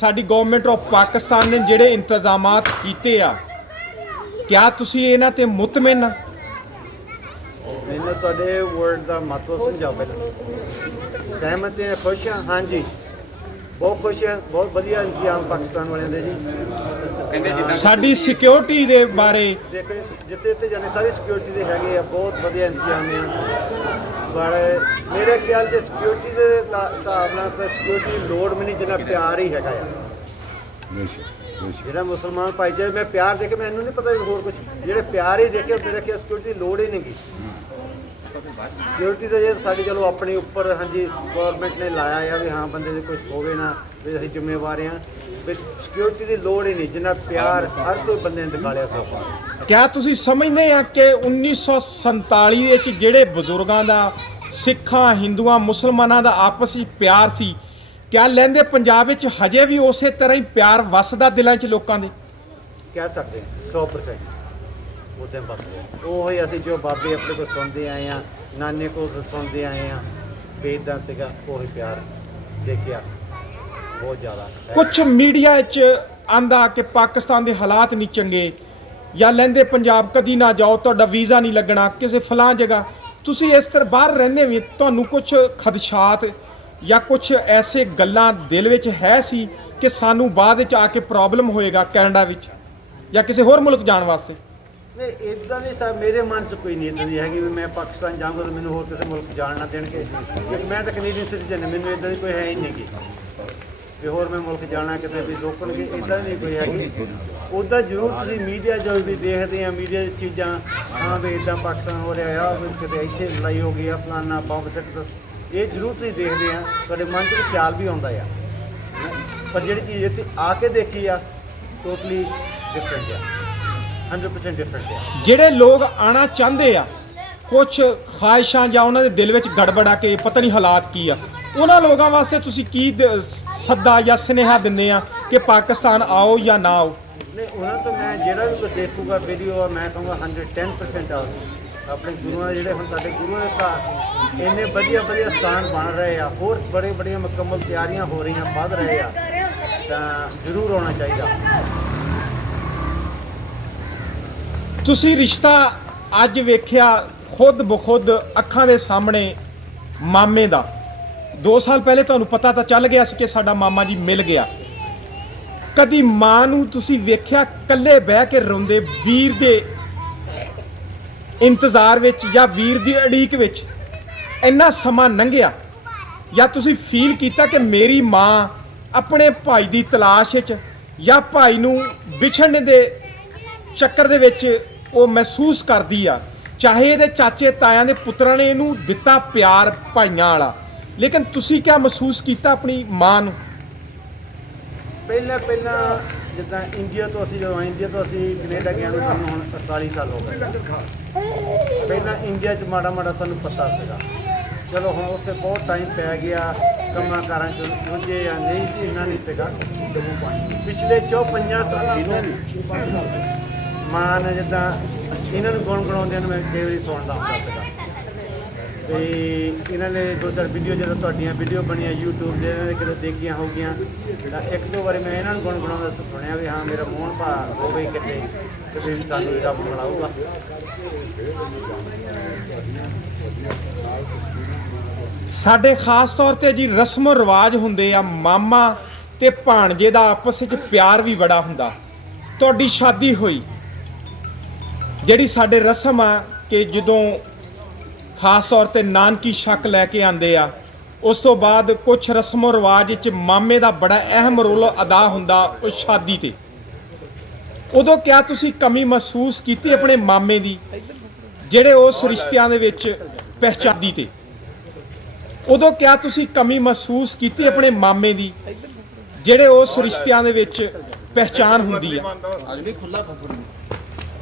Sari government of Pakistan ने जिहड़े इंतजामात कीते आ, क्या तुसी इन्हां ते मुतमिन आ? मैंने तुहाडे वर्ड का मतलब समझाओ पहले। सहमत हैं, खुश हैं? हाँ जी, बहुत खुश हैं। बहुत वधिया इंतजाम पाकिस्तान वाले दे जी। साडी सिक्योरिटी दे बारे देखो जिते जिते जाने सारी सिक्योरिटी दे हैगे आ, बहुत वधिया इंतजाम है। पर मेरे ख्याल से सिक्योरिटी के हिसाब नाल तो सिक्योरिटी की लोड़ भी नहीं, जिन्ना प्यार ही हैगा आ। ਜਿਹੜਾ ਮੁਸਲਮਾਨ ਭਾਈਚਾਰੇ ਮੈਂ ਪਿਆਰ ਦੇ ਕੇ ਮੈਨੂੰ ਨਹੀਂ ਪਤਾ ਹੋਰ ਕੁਝ, ਜਿਹੜੇ ਪਿਆਰ ਹੀ ਦੇਖੇ ਮੇਰੇ ਖਿਆਲ ਸਿਕਿਉਰਿਟੀ ਲੋੜ ਹੀ ਨਹੀਂ ਗੀ। ਸਿਕਿਉਰਿਟੀ ਤਾਂ ਜੇ ਸਾਡੀ ਚਲੋ ਆਪਣੇ ਉੱਪਰ ਹਾਂਜੀ ਗੌਰਮੈਂਟ ਨੇ ਲਾਇਆ ਆ ਵੀ ਹਾਂ ਬੰਦੇ ਦੇ ਕੁਝ ਹੋਵੇ ਨਾ ਵੀ ਅਸੀਂ ਜ਼ਿੰਮੇਵਾਰ ਹਾਂ, ਵੀ ਸਿਕਿਉਰਿਟੀ ਦੀ ਲੋੜ ਹੀ ਨਹੀਂ, ਜਿੰਨਾ ਪਿਆਰ ਹਰ ਕੋਈ ਬੰਦੇ ਨੇ ਦਿਖਾ ਲਿਆ ਸੋ। क्या तुसी समझते हैं कि 1947 ਵਿੱਚ ਜਿਹੜੇ ਬਜ਼ੁਰਗਾਂ ਦਾ ਸਿੱਖਾਂ ਹਿੰਦੂਆਂ ਮੁਸਲਮਾਨਾਂ ਦਾ ਆਪਸ ਵਿੱਚ ਪਿਆਰ ਸੀ, क्या लैंदे पंजाब ਵਿੱਚ ਹਜੇ ਵੀ ਉਸੇ ਤਰ੍ਹਾਂ ਹੀ ਪਿਆਰ ਵਸਦਾ ਦਿਲਾਂ 'ਚ ਲੋਕਾਂ ਦੇ? ਕਹਿ ਸਕਦੇ ਹਾਂ 100% ਉਹਦੇ ਬਸ ਉਹ ਹੀ ਅਸੀਂ ਜੋ ਬਾਬੇ ਆਪਣੇ ਕੋਲ ਸੁਣਦੇ ਆਏ ਆ, ਨਾਨੇ ਕੋਲ ਸੁਣਦੇ ਆਏ ਆ, ਵੇਦਾਂ ਸੀਗਾ ਉਹ ਹੀ ਪਿਆਰ ਦੇਖਿਆ ਬਹੁਤ ਜ਼ਿਆਦਾ। ਕੁਝ ਮੀਡੀਆ 'ਚ ਆਂਦਾ ਕਿ ਪਾਕਿਸਤਾਨ ਦੇ ਹਾਲਾਤ ਨਹੀਂ ਚੰਗੇ, ਜਾਂ ਲਹਿੰਦੇ ਪੰਜਾਬ ਕਦੀ ਨਾ ਜਾਓ, ਤੁਹਾਡਾ ਵੀਜ਼ਾ ਨਹੀਂ ਲੱਗਣਾ ਕਿਸੇ ਫਲਾਂ ਜਗ੍ਹਾ। ਤੁਸੀਂ ਇਸ ਤਰ੍ਹਾਂ ਬਾਹਰ ਰਹਿੰਦੇ ਵੀ, ਤੁਹਾਨੂੰ ਕੁਝ ਖਦਸ਼ਾਤ ਜਾਂ ਕੁਝ ਐਸੇ ਗੱਲਾਂ ਦਿਲ ਵਿੱਚ ਹੈ ਸੀ ਕਿ ਸਾਨੂੰ ਬਾਅਦ ਵਿੱਚ ਆ ਕੇ ਪ੍ਰੋਬਲਮ ਹੋਏਗਾ ਕੈਨੇਡਾ ਵਿੱਚ ਜਾਂ ਕਿਸੇ ਹੋਰ ਮੁਲਕ ਜਾਣ ਵਾਸਤੇ? ਨਹੀਂ ਇੱਦਾਂ ਦੀ ਮੇਰੇ ਮਨ 'ਚ ਕੋਈ ਨਹੀਂ ਇੱਦਾਂ ਦੀ ਹੈਗੀ ਵੀ ਮੈਂ ਪਾਕਿਸਤਾਨ ਜਾਊਂਗਾ ਤਾਂ ਮੈਨੂੰ ਹੋਰ ਕਿਸੇ ਮੁਲਕ ਜਾਣ ਨਾ ਦੇਣਗੇ। ਇਸ ਮੈਂ ਤਾਂ ਕੈਨੇਡੀਅਨ ਸਿਟੀਜ਼ਨ ਹਾਂ, ਮੈਨੂੰ ਇੱਦਾਂ ਦੀ ਕੋਈ ਹੈ ਹੀ ਨਹੀਂ ਗੀ ਵੀ ਹੋਰ ਮੈਂ ਮੁਲਕ ਜਾਣਾ ਕਿਤੇ ਵੀ ਰੋਕਣਗੇ, ਇੱਦਾਂ ਦੀ ਨਹੀਂ ਕੋਈ ਹੈਗੀ। ਉੱਦਾਂ ਜ਼ਰੂਰ ਤੁਸੀਂ ਮੀਡੀਆ ਜੋ ਵੀ ਦੇਖਦੇ ਆ, ਮੀਡੀਆ 'ਚ ਚੀਜ਼ਾਂ ਹਾਂ ਵੀ ਇੱਦਾਂ ਪਾਕਿਸਤਾਨ ਹੋ ਰਿਹਾ ਆ, ਕਿਤੇ ਇੱਥੇ ਲੜਾਈ ਹੋ ਗਈ ਆ, ਫਲਾਨਾ ਬੰਬ ਸਿੱਟ, ਇਹ ਜ਼ਰੂਰ ਤੁਸੀਂ ਦੇਖਦੇ ਆ, ਤੁਹਾਡੇ ਮਨ 'ਚ ਵੀ ਖਿਆਲ ਵੀ ਆਉਂਦਾ ਆ। ਪਰ ਜਿਹੜੀ ਚੀਜ਼ ਇੱਥੇ ਆ ਕੇ ਦੇਖੀ ਆ ਟੋਟਲੀ ਡਿਫਰੈਂਟ ਆ, 100% ਡਿਫਰੈਂਟ ਆ। ਜਿਹੜੇ ਲੋਕ ਆਣਾ ਚਾਹੁੰਦੇ ਆ, ਕੁਝ ਖਾਹਿਸ਼ਾਂ ਜਾਂ ਉਹਨਾਂ ਦੇ ਦਿਲ ਵਿੱਚ ਗੜਬੜ ਆ ਕਿ ਪਤਾ ਨਹੀਂ ਹਾਲਾਤ ਕੀ ਆ, ਉਹਨਾਂ ਲੋਕਾਂ ਵਾਸਤੇ ਤੁਸੀਂ ਕੀ ਸੱਦਾ ਜਾਂ ਸੁਨੇਹਾ ਦਿੰਦੇ ਆ ਕਿ ਪਾਕਿਸਤਾਨ ਆਓ ਜਾਂ ਨਾ ਆਓ? ਨਹੀਂ ਉਹਨਾਂ ਤੋਂ ਮੈਂ ਜਿਹੜਾ ਵੀ ਕੋਈ ਦੇਖੂਗਾ ਵੀਡੀਓ, ਮੈਂ ਕਹੂੰਗਾ 110% ਆਓ। ਆਪਣੇ ਗੁਰੂਆਂ ਜਿਹੜੇ ਹੁਣ ਸਾਡੇ ਗੁਰੂਆਂ ਦੇ ਘਰ ਇੰਨੇ ਵਧੀਆ ਵਧੀਆ ਸਥਾਨ ਬਣ ਰਹੇ ਆ, ਹੋਰ ਬੜੇ ਬੜੀਆਂ ਮੁਕੰਮਲ ਤਿਆਰੀਆਂ ਹੋ ਰਹੀਆਂ, ਵੱਧ ਰਹੇ ਆ, ਤਾਂ ਜ਼ਰੂਰ ਆਉਣਾ ਚਾਹੀਦਾ। ਤੁਸੀਂ ਰਿਸ਼ਤਾ ਅੱਜ ਵੇਖਿਆ ਖੁਦ ਬਖੁਦ ਅੱਖਾਂ ਦੇ ਸਾਹਮਣੇ ਮਾਮੇ ਦਾ। 2 ਸਾਲ ਪਹਿਲੇ ਤੁਹਾਨੂੰ ਪਤਾ ਤਾਂ ਚੱਲ ਗਿਆ ਸੀ ਕਿ ਸਾਡਾ ਮਾਮਾ ਜੀ ਮਿਲ ਗਿਆ। ਕਦੀ ਮਾਂ ਨੂੰ ਤੁਸੀਂ ਵੇਖਿਆ ਇਕੱਲੇ ਬਹਿ ਕੇ ਰੋਂਦੇ ਵੀਰ ਦੇ ਇੰਤਜ਼ਾਰ ਵਿੱਚ ਜਾਂ ਵੀਰ ਦੀ ਉਡੀਕ ਵਿੱਚ? ਇੰਨਾ ਸਮਾਂ ਲੰਘਿਆ ਜਾਂ ਤੁਸੀਂ ਫੀਲ ਕੀਤਾ ਕਿ ਮੇਰੀ ਮਾਂ ਆਪਣੇ ਭਾਈ ਦੀ ਤਲਾਸ਼ ਵਿੱਚ ਜਾਂ ਭਾਈ ਨੂੰ ਵਿਛੜਨ ਦੇ ਚੱਕਰ ਦੇ ਵਿੱਚ ਉਹ ਮਹਿਸੂਸ ਕਰਦੀ ਆ? ਚਾਹੇ ਇਹਦੇ ਚਾਚੇ ਤਾਇਆਂ ਦੇ ਪੁੱਤਰਾਂ ਨੇ ਇਹਨੂੰ ਦਿੱਤਾ ਪਿਆਰ ਭਾਈਆਂ ਵਾਲਾ, ਲੇਕਿਨ ਤੁਸੀਂ ਕਿਆ ਮਹਿਸੂਸ ਕੀਤਾ ਆਪਣੀ ਮਾਂ ਨੂੰ? ਪਹਿਲਾਂ ਜਿੱਦਾਂ ਇੰਡੀਆ ਤੋਂ ਅਸੀਂ ਜਦੋਂ ਇੰਡੀਆ ਤੋਂ ਅਸੀਂ ਕੈਨੇਡਾ ਗਿਆ ਨੂੰ ਸਾਨੂੰ ਹੁਣ 48 ਸਾਲ ਹੋ ਗਏ। ਪਹਿਲਾਂ ਇੰਡੀਆ 'ਚ ਮਾੜਾ ਮਾੜਾ ਸਾਨੂੰ ਪਤਾ ਸੀਗਾ, ਚਲੋ ਹੁਣ ਉੱਥੇ ਬਹੁਤ ਟਾਈਮ ਪੈ ਗਿਆ, ਕੰਮਾਂ ਕਾਰਾਂ 'ਚ ਰੁੱਝੇ ਜਾਂ ਨਹੀਂ ਸੀ, ਇੰਨਾ ਨਹੀਂ ਸੀਗਾ। ਪਿਛਲੇ 4-5 ਸਾਲਾਂ ਤੋਂ ਮਾਂ ਨੇ ਜਿੱਦਾਂ ਇਹਨਾਂ ਨੂੰ ਗੁਣਗੁਣਾਉਂਦਿਆਂ ਨੂੰ ਮੈਂ ਕਈ ਵਾਰੀ ਸੁਣਦਾ ਹੁੰਦਾ ਸੀਗਾ ਵੀ ਇਹਨਾਂ ਨੇ 2-4 ਵੀਡੀਓ ਜਦੋਂ ਤੁਹਾਡੀਆਂ ਵੀਡੀਓ ਬਣੀਆਂ YouTube 'ਤੇ ਇਹਨਾਂ ਨੇ ਕਿਤੇ ਦੇਖੀਆਂ ਹੋਊਗੀਆਂ, ਤਾਂ 1-2 ਵਾਰੀ ਮੈਂ ਇਹਨਾਂ ਨੂੰ ਗੁਣਗੁਣਾਉਂਦਾ ਸੁਣਿਆ ਵੀ ਹਾਂ ਮੇਰਾ ਮੋਹਨ ਭਾ ਹੋ ਗਈ ਕਿਤੇ ਵੀ ਸਾਨੂੰ ਵੀ ਰੱਬ ਬਣਾਊਗਾ। ਸਾਡੇ ਖਾਸ ਤੌਰ ਤੇ ਜੀ ਰਸਮੋ ਰਿਵਾਜ ਹੁੰਦੇ ਆ, ਮਾਮਾ ਤੇ ਭਾਣਜੇ ਦਾ ਆਪਸ ਵਿੱਚ ਪਿਆਰ ਵੀ ਬੜਾ ਹੁੰਦਾ। ਤੁਹਾਡੀ ਸ਼ਾਦੀ ਹੋਈ, ਜਿਹੜੀ ਸਾਡੇ ਰਸਮ ਆ ਕਿ ਜਦੋਂ ਖਾਸ ਤੌਰ ਤੇ ਨਾਨਕੀ ਸ਼ੱਕ ਲੈ ਕੇ ਆਉਂਦੇ ਆ, ਉਸ ਤੋਂ ਬਾਅਦ ਕੁਝ ਰਸਮੋ ਰਿਵਾਜ ਵਿੱਚ ਮਾਮੇ ਦਾ ਬੜਾ ਅਹਿਮ ਰੋਲ ਅਦਾ ਹੁੰਦਾ ਉਹ ਸ਼ਾਦੀ ਤੇ। ਉਦੋਂ ਕਿਆ ਤੁਸੀਂ ਕਮੀ ਮਹਿਸੂਸ ਕੀਤੀ ਆਪਣੇ ਮਾਮੇ ਦੀ ਜਿਹੜੇ ਉਸ ਰਿਸ਼ਤਿਆਂ ਦੇ ਵਿੱਚ ਪਹਿਚਾਦੀ ਤੇ? ਉਦੋਂ ਕਿਆ ਤੁਸੀਂ ਕਮੀ ਮਹਿਸੂਸ ਕੀਤੀ ਆਪਣੇ ਮਾਮੇ ਦੀ ਜਿਹੜੇ ਉਸ ਰਿਸ਼ਤਿਆਂ ਦੇ ਵਿੱਚ ਪਹਿਚਾਨ ਹੁੰਦੀ ਆ?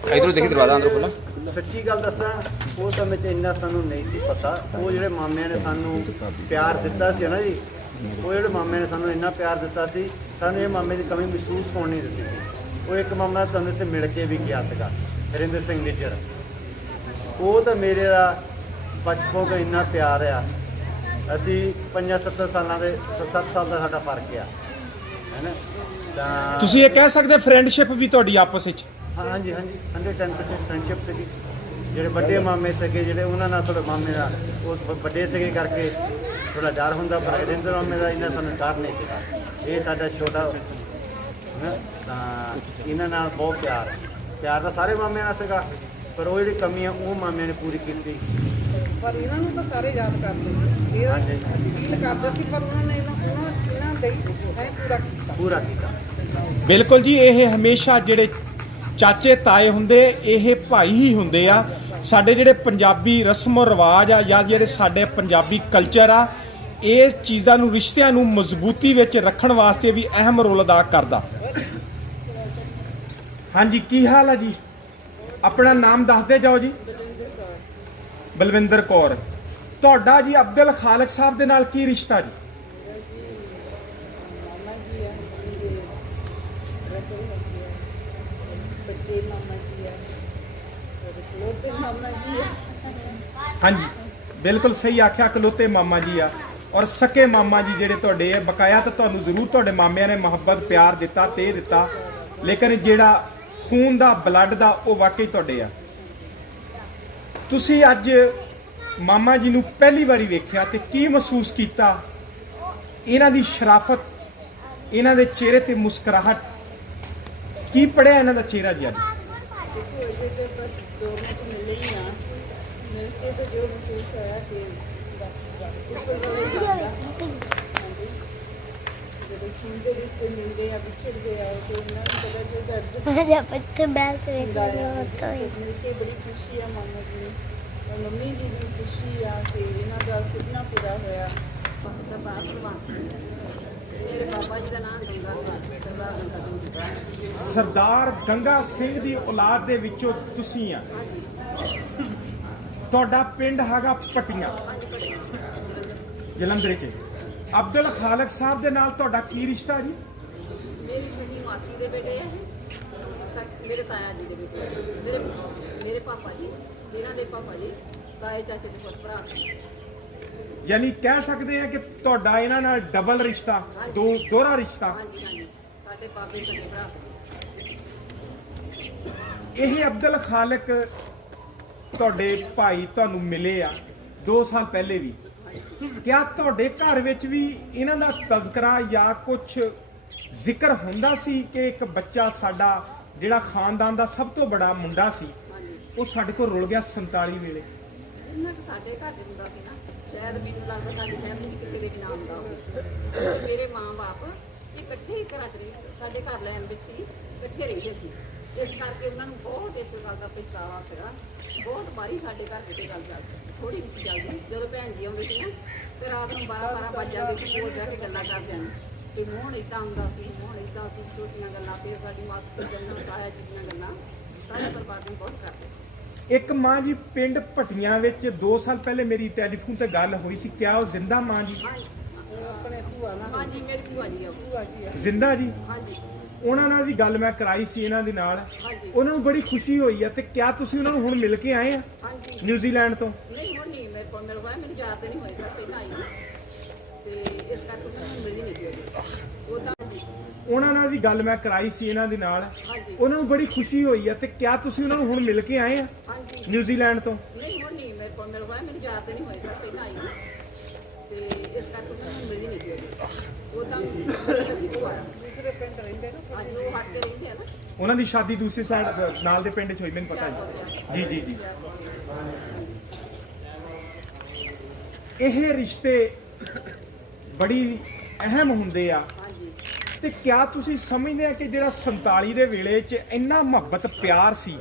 ਇਧਰੋਂ ਦੇਖੀ ਦਰਵਾਜ਼ਾ ਅੰਦਰੋਂ ਖੁੱਲਾ। ਸੱਚੀ ਗੱਲ ਦੱਸਾਂ, ਉਹ ਸਮੇਂ 'ਚ ਇੰਨਾ ਸਾਨੂੰ ਨਹੀਂ ਸੀ ਪਤਾ। ਉਹ ਜਿਹੜੇ ਮਾਮਿਆਂ ਨੇ ਸਾਨੂੰ ਪਿਆਰ ਦਿੱਤਾ ਸੀ ਨਾ ਜੀ, ਉਹ ਜਿਹੜੇ ਮਾਮਿਆਂ ਨੇ ਸਾਨੂੰ ਇੰਨਾ ਪਿਆਰ ਦਿੱਤਾ ਸੀ, ਸਾਨੂੰ ਇਹ ਮਾਮੇ ਦੀ ਕਮੀ ਮਹਿਸੂਸ ਹੋਣ ਨਹੀਂ ਦਿੱਤੀ ਸੀ। ਉਹ ਇੱਕ ਮਾਮਾ ਤੁਹਾਨੂੰ ਇੱਥੇ ਮਿਲ ਕੇ ਵੀ ਗਿਆ ਸੀਗਾ, ਹਰਿੰਦਰ ਸਿੰਘ ਨਿੱਜਰ। ਉਹ ਤਾਂ ਮੇਰੇ ਦਾ ਬਚਪਨ ਤੋਂ ਇੰਨਾ ਪਿਆਰ ਆ। ਅਸੀਂ 5-7 ਸਾਲਾਂ ਦੇ 7 ਸਾਲ ਦਾ ਸਾਡਾ ਫਰਕ ਆ। ਹੈ ਨਾ। ਤਾਂ ਤੁਸੀਂ ਇਹ ਕਹਿ ਸਕਦੇ ਫਰੈਂਡਸ਼ਿਪ ਵੀ ਤੁਹਾਡੀ ਆਪਸ ਵਿੱਚ? ਹਾਂਜੀ ਹਾਂਜੀ 110% ਫਰੈਂਡਸ਼ਿਪ ਸੀਗੀ। ਜਿਹੜੇ ਵੱਡੇ ਮਾਮੇ ਸੀਗੇ ਜਿਹੜੇ ਉਹਨਾਂ ਨਾਲ ਥੋੜਾ ਮਾਮੇ ਦਾ ਉਹ ਵੱਡੇ ਸੀਗੇ ਕਰਕੇ ਥੋੜਾ ਡਰ ਹੁੰਦਾ, ਪਰ ਰਿੰਦਰ ਮਾਮੇ ਦਾ ਇਹਨਾਂ ਸਾਨੂੰ ਡਰ ਨਹੀਂ ਸੀਗਾ। ਇਹ ਸਾਡਾ ਛੋਟਾ ਹੈ ਤਾਂ ਇਹਨਾਂ ਨਾਲ ਬਹੁਤ ਪਿਆਰ ਤਾਂ ਸਾਰੇ ਮਾਮਿਆਂ ਨਾਲ ਸੀਗਾ, ਪਰ ਉਹ ਜਿਹੜੀ ਕਮੀ ਆ ਉਹ ਮਾਮਿਆਂ ਨੇ ਪੂਰੀ ਕੀਤੀ। ਪਰ ਇਹਨਾਂ ਨੂੰ ਤਾਂ ਸਾਰੇ ਯਾਦ ਕਰਦੇ ਸੀ, ਇਹ ਹਾਂਜੀ ਫੀਲ ਕਰਦੇ ਸੀ, ਪਰ ਉਹਨਾਂ ਨੇ ਇਹਨਾਂ ਦੇ ਹੈ ਪੂਰਾ ਕੀਤਾ। ਬਿਲਕੁਲ ਜੀ, ਇਹ ਹਮੇਸ਼ਾ ਜਿਹੜੇ ਚਾਚੇ ਤਾਏ ਹੁੰਦੇ ਇਹ ਭਾਈ ਹੀ ਹੁੰਦੇ ਆ। ਸਾਡੇ ਜਿਹੜੇ ਪੰਜਾਬੀ ਰਸਮੋ ਰਿਵਾਜ ਆ ਜਾਂ ਜਿਹੜੇ ਸਾਡੇ ਪੰਜਾਬੀ ਕਲਚਰ ਆ, ਇਹ ਚੀਜ਼ਾਂ ਨੂੰ ਰਿਸ਼ਤਿਆਂ ਨੂੰ ਮਜ਼ਬੂਤੀ ਵਿੱਚ ਰੱਖਣ ਵਾਸਤੇ ਵੀ ਅਹਿਮ ਰੋਲ ਅਦਾ ਕਰਦਾ। ਹਾਂਜੀ, ਕੀ ਹਾਲ ਆ ਜੀ? ਆਪਣਾ ਨਾਮ ਦੱਸਦੇ ਜਾਓ ਜੀ। ਬਲਵਿੰਦਰ ਕੌਰ। ਤੁਹਾਡਾ ਜੀ ਅਬਦੁਲ ਖਾਲਕ ਸਾਹਿਬ ਦੇ ਨਾਲ ਕੀ ਰਿਸ਼ਤਾ ਜੀ? ਹਾਂਜੀ, ਬਿਲਕੁਲ ਸਹੀ ਆਖਿਆ, ਇਕਲੌਤੇ ਮਾਮਾ ਜੀ ਆ। ਔਰ ਸਕੇ ਮਾਮਾ ਜੀ ਜਿਹੜੇ ਤੁਹਾਡੇ ਆ, ਬਕਾਇਆ ਤਾਂ ਤੁਹਾਨੂੰ ਜ਼ਰੂਰ ਤੁਹਾਡੇ ਮਾਮਿਆਂ ਨੇ ਮੁਹੱਬਤ ਪਿਆਰ ਦਿੱਤਾ ਤੇ ਦਿੱਤਾ, ਲੇਕਿਨ ਜਿਹੜਾ ਖੂਨ ਦਾ ਬਲੱਡ ਦਾ ਉਹ ਵਾਕਈ ਤੁਹਾਡੇ ਆ। ਤੁਸੀਂ ਅੱਜ ਮਾਮਾ ਜੀ ਨੂੰ ਪਹਿਲੀ ਵਾਰੀ ਵੇਖਿਆ ਤੇ ਕੀ ਮਹਿਸੂਸ ਕੀਤਾ? ਇਹਨਾਂ ਦੀ ਸ਼ਰਾਫਤ, ਇਹਨਾਂ ਦੇ ਚਿਹਰੇ ਤੇ ਮੁਸਕਰਾਹਟ, ਕੀ ਪੜਿਆ ਇਹਨਾਂ ਦਾ ਚਿਹਰਾ ਜੀ ਅੱਜ? ਬਸ 2 ਮਿੰਟ ਮਿਲੇ ਹੀ ਨਾ, ਮਿਲ ਕੇ ਤਾਂ ਜੋ ਮਹਿਸੂਸ ਹੋਇਆ ਕਿ ਜਦੋਂ ਖੂਨ ਦੇ ਰਿਸ਼ਤੇ ਮਿਲਦੇ ਆ ਵਿਛੜਦੇ ਆ ਤੇ ਉਹਨਾਂ ਨੂੰ ਪਤਾ ਜੋ ਦਰਦ जब बच्चे बैठ रहे ਹੁੰਦਾ ਹੈ। ਮਿਲ ਕੇ ਬੜੀ ਖੁਸ਼ੀ ਆ ਮਾਮਾ ਜੀ ਨੂੰ, ਔਰ ਮੰਮੀ ਜੀ ਨੂੰ ਖੁਸ਼ੀ ਆ ਕਿ ਇਹਨਾਂ ਦਾ ਸੁਪਨਾ ਪੂਰਾ ਹੋਇਆ। ਮੇਰੇ ਬਾਬਾ ਜੀ ਦਾ ਨਾਮ ਗੰਗਾ ਸਿੰਘ, ਸਰਦਾਰ ਗੰਗਾ ਸਿੰਘ ਜੀ। ਸਰਦਾਰ ਗੰਗਾ ਸਿੰਘ ਦੀ ਔਲਾਦ ਦੇ ਵਿੱਚੋਂ ਤੁਸੀਂ ਆ। ਤੁਹਾਡਾ ਪਿੰਡ ਹੈਗਾ ਪਟੀਆਂ, ਜਲੰਧਰ 'ਚ। ਅਬਦੁਲ ਖਾਲਕ ਸਾਹਿਬ ਦੇ ਨਾਲ ਤੁਹਾਡਾ ਕੀ ਰਿਸ਼ਤਾ ਜੀ? ਮੇਰੀ ਛੋਟੀ ਮਾਸੀ ਦੇ ਬੇਟੇ ਆ, ਮੇਰੇ ਤਾਇਆ ਜੀ ਦੇ ਬੇਟੇ, ਮੇਰੇ ਪਾਪਾ ਜੀ, ਇਹਨਾਂ ਦੇ ਪਾਪਾ ਜੀ, ਤਾਏ ਚਾਚੇ ਦੇ ਪੁੱਤ ਭਰਾ ਸੀ। ਯਾਨੀ ਕਹਿ ਸਕਦੇ ਆ ਕਿ ਤੁਹਾਡਾ ਇਹਨਾਂ ਨਾਲ ਡਬਲ ਰਿਸ਼ਤਾ, ਦੋਹਰਾ ਰਿਸ਼ਤਾ। ਹਾਂਜੀ ਹਾਂਜੀ, ਸਾਡੇ ਬਾਬੇ ਸਕੇ ਭਰਾ ਸੀ। ਇਹ ਅਬਦੁਲ ਖਾਲਕ ਤੁਹਾਡੇ ਭਾਈ ਤੁਹਾਨੂੰ ਮਿਲੇ ਆ 2 ਸਾਲ ਪਹਿਲੇ ਵੀ। ਕਿਆ ਤੁਹਾਡੇ ਘਰ ਵਿੱਚ ਵੀ ਇਹਨਾਂ ਦਾ ਤਜ਼ਕਰਾ ਜਾਂ ਕੁਝ ਜ਼ਿਕਰ ਹੁੰਦਾ ਸੀ ਕਿ ਇੱਕ ਬੱਚਾ ਸਾਡਾ ਜਿਹੜਾ ਖਾਨਦਾਨ ਦਾ ਸਭ ਤੋਂ ਬੜਾ ਮੁੰਡਾ ਸੀ, ਉਹ ਸਾਡੇ ਕੋਲ ਰੁਲ ਗਿਆ 47 ਵੇਲੇ? ਇਹਨਾਂ ਕਿ ਸਾਡੇ ਘਰ ਦੇ ਹੁੰਦਾ ਸੀ ਨਾ, ਸ਼ਾਇਦ ਮੈਨੂੰ ਲੱਗਦਾ ਸਾਡੀ ਫੈਮਿਲੀ 'ਚ ਕਿਸੇ ਦੇ ਵੀ ਨਾ ਹੁੰਦਾ ਹੋਵੇ। ਮੇਰੇ ਮਾਂ-ਬਾਪ ਇਕੱਠੇ ਹੀ ਘਰਾਂ 'ਚ ਰਹਿੰਦੇ, ਸਾਡੇ ਘਰ ਲੈਣ ਵਿੱਚ ਸੀ, ਇਕੱਠੇ ਰਹਿੰਦੇ ਸੀ। ਇਸ ਕਰਕੇ ਉਹਨਾਂ ਨੂੰ ਬਹੁਤ ਇਸ ਗੱਲ ਦਾ ਪਛਤਾਵਾ ਸੀਗਾ। ਬਹੁਤ ਵਾਰੀ ਸਾਡੇ ਘਰ ਕਿਤੇ ਗੱਲ ਚੱਲਦੀ ਸੀ, ਥੋੜੀ ਵੀ ਸੀ ਚੱਲਦੀ। ਜਦੋਂ ਭੈਣ ਜੀ ਆਉਂਦੇ ਸੀ ਨਾ ਤੇ ਰਾਤ ਨੂੰ 12-12 ਵੱਜ ਜਾਂਦੇ ਸੀ, ਕੋਲ ਬਹਿ ਕੇ ਗੱਲਾਂ ਕਰਦੇ ਨੇ ਤੇ ਮੋਹਨ ਇੱਦਾਂ ਹੁੰਦਾ ਸੀ, ਮੋਹਨ ਇੱਦਾਂ ਸੀ, ਛੋਟੀਆਂ ਗੱਲਾਂ। ਫਿਰ ਸਾਡੀ ਮਾਸੀ ਗੱਲਾਂ, ਤਾਇਆ ਜੀ ਦੀਆਂ ਗੱਲਾਂ, ਸਾਰੇ ਪਰਿਵਾਰ ਨੂੰ ਬਹੁਤ ਕਰਦੇ ਸੀ। ਇੱਕ ਮਾਂ ਜੀ ਪਿੰਡ ਭਟੀਆਂ ਵਿੱਚ 2 ਸਾਲ ਪਹਿਲੇ ਮੇਰੀ ਟੈਲੀਫੋਨ ਤੇ ਗੱਲ ਹੋਈ ਸੀ, ਕਿਆ ਉਹ ਜ਼ਿੰਦਾ ਮਾਂ ਜੀ? ਆਪਣੇ ਭੂਆ ਨਾਲ ਹਾਂਜੀ, ਮੇਰੀ ਭੂਆ ਜੀ ਆ। ਭੂਆ ਜੀ ਆ। ਜ਼ਿੰਦਾ ਜੀ? ਹਾਂਜੀ ਉਹਨਾਂ ਨਾਲ ਵੀ ਗੱਲ ਮੈਂ ਕਰਾਈ ਸੀ ਇਹਨਾਂ ਦੇ ਨਾਲ, ਹਾਂਜੀ ਉਹਨਾਂ ਨੂੰ ਬੜੀ ਖੁਸ਼ੀ ਹੋਈ ਆ। ਤੇ ਕਿਆ ਤੁਸੀਂ ਉਹਨਾਂ ਨੂੰ ਹੁਣ ਮਿਲ ਕੇ ਆਏ ਆ ਹਾਂਜੀ। ਨਿਊਜ਼ੀਲੈਂਡ ਤੋਂ? ਨਹੀਂ ਹੁਣ ਨਹੀਂ ਮੇਰੇ ਕੋਲ ਮਿਲ ਹੋਇਆ, ਮੈਨੂੰ ਯਾਦ ਨਹੀਂ ਹੋਈ ਸਰ, ਪਹਿਲਾਂ ਆਈ ਹਾਂ ਤੇ ਇਸ ਕਰਕੇ ਮੈਨੂੰ ਮਿਲੀ ਨਹੀਂ ਗਈ। ਉਹ ਤਾਂ ਉਹਨਾਂ ਨਾਲ ਵੀ ਗੱਲ ਮੈਂ ਕਰਾਈ ਸੀ ਇਹਨਾਂ ਦੇ ਨਾਲ, ਹਾਂਜੀ ਉਹਨਾਂ ਨੂੰ ਬੜੀ ਖੁਸ਼ੀ ਹੋਈ ਆ। ਤੇ ਕਿਆ ਤੁਸੀਂ ਉਹਨਾਂ ਨੂੰ ਹੁਣ ਮਿਲ ਕੇ ਆਏ ਆ ਹਾਂਜੀ। ਨਿਊਜ਼ੀਲੈਂਡ ਤੋਂ? ਨਹੀਂ ਹੁਣ ਨਹੀਂ ਮੇਰੇ ਕੋਲ ਮਿਲ ਹੋਇਆ, ਮੈਨੂੰ ਯਾਦ ਨਹੀਂ ਹੋਈ ਸਰ, ਪਹਿਲਾਂ ਆਈ ਹਾਂ ਤੇ ਇਸ ਕਰਕੇ ਮੈਨੂੰ ਮਿਲੀ ਨਹੀਂ ਗਈ। ਉਹ ਤਾਂ ਦੂਸਰੇ ਪਿੰਡ ਰਹਿੰਦੇ ਨਾ। ਹਾਂਜੀ, ਉਹ ਹੱਟ ਕੇ ਰਹਿੰਦੇ ਆ ਨਾ। ਉਹਨਾਂ ਦੀ ਸ਼ਾਦੀ ਦੂਸਰੀ ਸਾਈਡ ਨਾਲ ਦੇ ਪਿੰਡ 'ਚ ਹੋਈ, ਮੈਨੂੰ ਪਤਾ ਜੀ। ਜੀ ਜੀ। ਇਹ ਰਿਸ਼ਤੇ ਬੜੀ ਅਹਿਮ ਹੁੰਦੇ ਆ। ਹਾਂਜੀ ਤੇ ਕਿਆ ਤੁਸੀਂ ਸਮਝਦੇ ਆ ਕਿ ਜਿਹੜਾ 47 ਦੇ ਵੇਲੇ 'ਚ ਇੰਨਾ ਮੁਹੱਬਤ ਪਿਆਰ ਸੀ,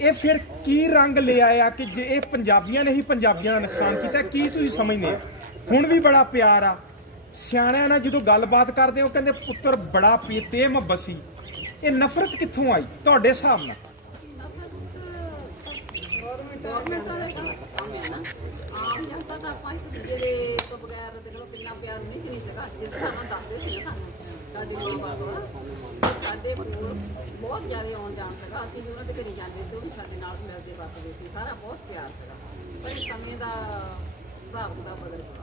ਇਹ ਫਿਰ ਕੀ ਰੰਗ ਲੈ ਆਇਆ ਕਿ ਜੇ ਇਹ ਪੰਜਾਬੀਆਂ ਨੇ ਹੀ ਪੰਜਾਬੀਆਂ ਦਾ ਨੁਕਸਾਨ ਕੀਤਾ? ਕੀ ਤੁਸੀਂ ਸਮਝਦੇ ਆ? ਹੁਣ ਵੀ ਬੜਾ ਪਿਆਰ ਆ। ਸਿਆਣਿਆਂ ਨਾਲ ਜਦੋਂ ਗੱਲਬਾਤ ਕਰਦੇ ਹੋ ਕਹਿੰਦੇ ਪੁੱਤਰ ਬੜਾ ਤੇ ਮੁਹੱਬਤ ਸੀ। ਇਹ ਨਫ਼ਰਤ ਕਿੱਥੋਂ ਆਈ ਤੁਹਾਡੇ ਹਿਸਾਬ ਨਾਲ? ਗੌਰਮੈਂਟ ਵਾਲੇ ਕੰਮ ਹੈ ਨਾ, ਆਮ ਜਨਤਾ ਤਾਂ ਆਪਾਂ ਇੱਕ ਦੂਜੇ ਦੇ ਤੋਂ ਬਗੈਰ ਦੇਖ ਲਓ ਕਿੰਨਾ ਪਿਆਰ ਨਹੀਂ ਸੀਗਾ। ਜਿਸ ਹਿਸਾਬ ਨਾਲ ਦੱਸਦੇ ਸੀ ਨਾ ਸਾਨੂੰ ਸਾਡੇ ਮਾਂ-ਬਾਪ, ਸਾਡੇ ਕੋਲ ਬਹੁਤ ਜ਼ਿਆਦਾ ਆਉਣ ਜਾਣ ਸੀਗਾ। ਅਸੀਂ ਵੀ ਉਹਨਾਂ ਦੇ ਘਰੇ ਜਾਂਦੇ ਸੀ, ਉਹ ਵੀ ਸਾਡੇ ਨਾਲ ਮਿਲਦੇ ਵਰਤਦੇ ਸੀ, ਸਾਰਾ ਬਹੁਤ ਪਿਆਰ ਸੀਗਾ। ਪਰ ਇਸ ਸਮੇਂ ਦਾ ਹਿਸਾਬ ਕਿਤਾਬ ਬਦਲ ਗਿਆ।